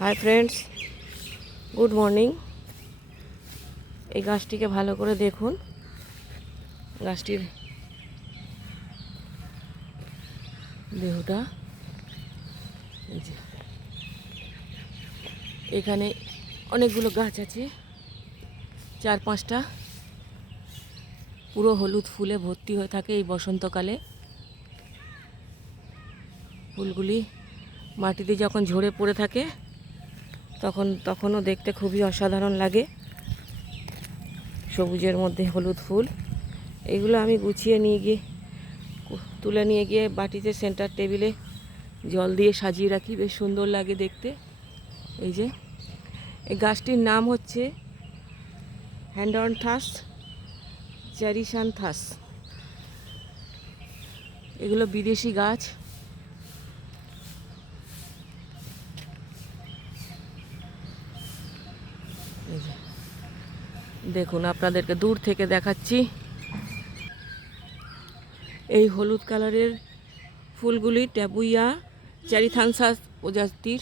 Hi friends good morning এই গাছটিকে ভালো করে দেখুন। গাছটির দেহটা এখানে অনেকগুলো গাছ আছে। চার পাঁচটা পুরো হলুদ ফুলে ভর্তি হয়ে থাকে এই বসন্তকালে। ফুলগুলি মাটিতে যখন ঝরে পড়ে থাকে তখন, তখনও দেখতে খুবই অসাধারণ লাগে। সবুজের মধ্যে হলুদ ফুল। এগুলো আমি গুছিয়ে নিয়ে গিয়ে তুলে নিয়ে গিয়ে বাটিতে সেন্টার টেবিলে জল দিয়ে সাজিয়ে রাখি। বেশ সুন্দর লাগে দেখতে। এই যে, এই গাছটির নাম হচ্ছে হ্যান্ডন থাস চ্যারিসান থাস। এগুলো বিদেশি গাছ। দেখুন, আপনাদেরকে দূর থেকে দেখাচ্ছি। এই হলুদ কালারের ফুলগুলি ট্যাবুইয়া চ্যারিথানসাস প্রজাতির।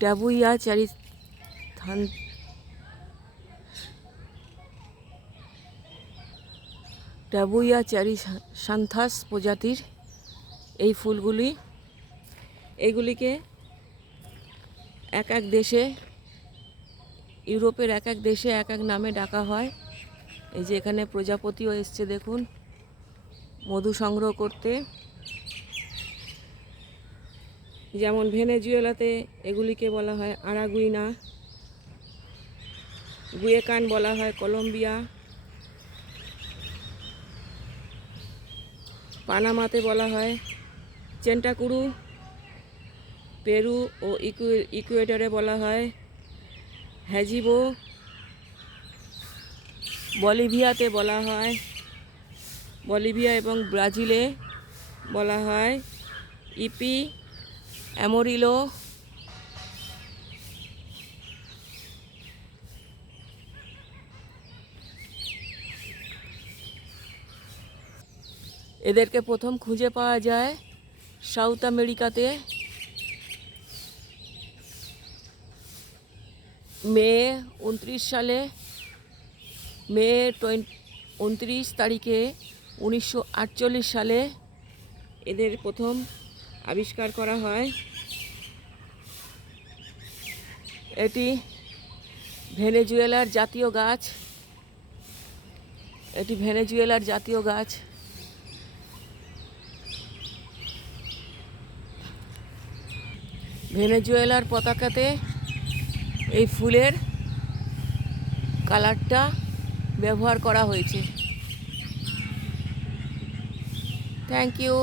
ট্যাবুইয়া চ্যারিথান ট্যাবুইয়া চ্যারি সান্থাস প্রজাতির এই ফুলগুলি। এইগুলিকে এক এক দেশে, ইউরোপের এক এক দেশে এক এক নামে ডাকা হয়। এই যে এখানে প্রজাপতিও এসছে দেখুন, মধু সংগ্রহ করতে। যেমন ভেনেজুয়েলাতে এগুলিকে বলা হয় আরাগুইনা, গুয়েকান বলা হয় কলম্বিয়া, পানামাতে বলা হয় চেন্টাকুরু পেরু ও ইকু- ইকুয়েডরে বলা হয় হ্যাজিবো। বলিভিয়াতে বলা হয়, বলিভিয়া এবং ব্রাজিলে বলা হয় ইপি অ্যামোরিলো। এদেরকে প্রথম খুঁজে পাওয়া যায় সাউথ আমেরিকাতে। মে উনত্রিশ সালে, মে টোয়েন্ট উনত্রিশ তারিখে উনিশশো আটচল্লিশ সালে এদের প্রথম আবিষ্কার করা হয়। এটি ভেনেজুয়েলার জাতীয় গাছ। এটি ভেনেজুয়েলার জাতীয় গাছ। ভেনেজুয়েলার পতাকাতে এই ফুলের কালারটা ব্যবহার করা হয়েছে। থ্যাংক ইউ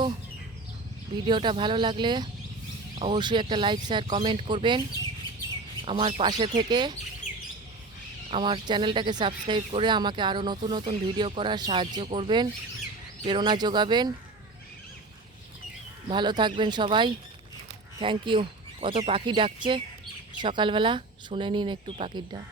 ভিডিওটা ভালো লাগলে অবশ্যই একটা লাইক শেয়ার কমেন্ট করবেন। আমার পাশে থেকে আমার চ্যানেলটাকে সাবস্ক্রাইব করে আমাকে আরও নতুন নতুন ভিডিও করার সাহায্য করবেন, প্রেরণা যোগাবেন। ভালো থাকবেন সবাই। থ্যাংক ইউ কত পাখি ডাকছে। সকালবেলা শুনে নিন একটু পাখির ডাক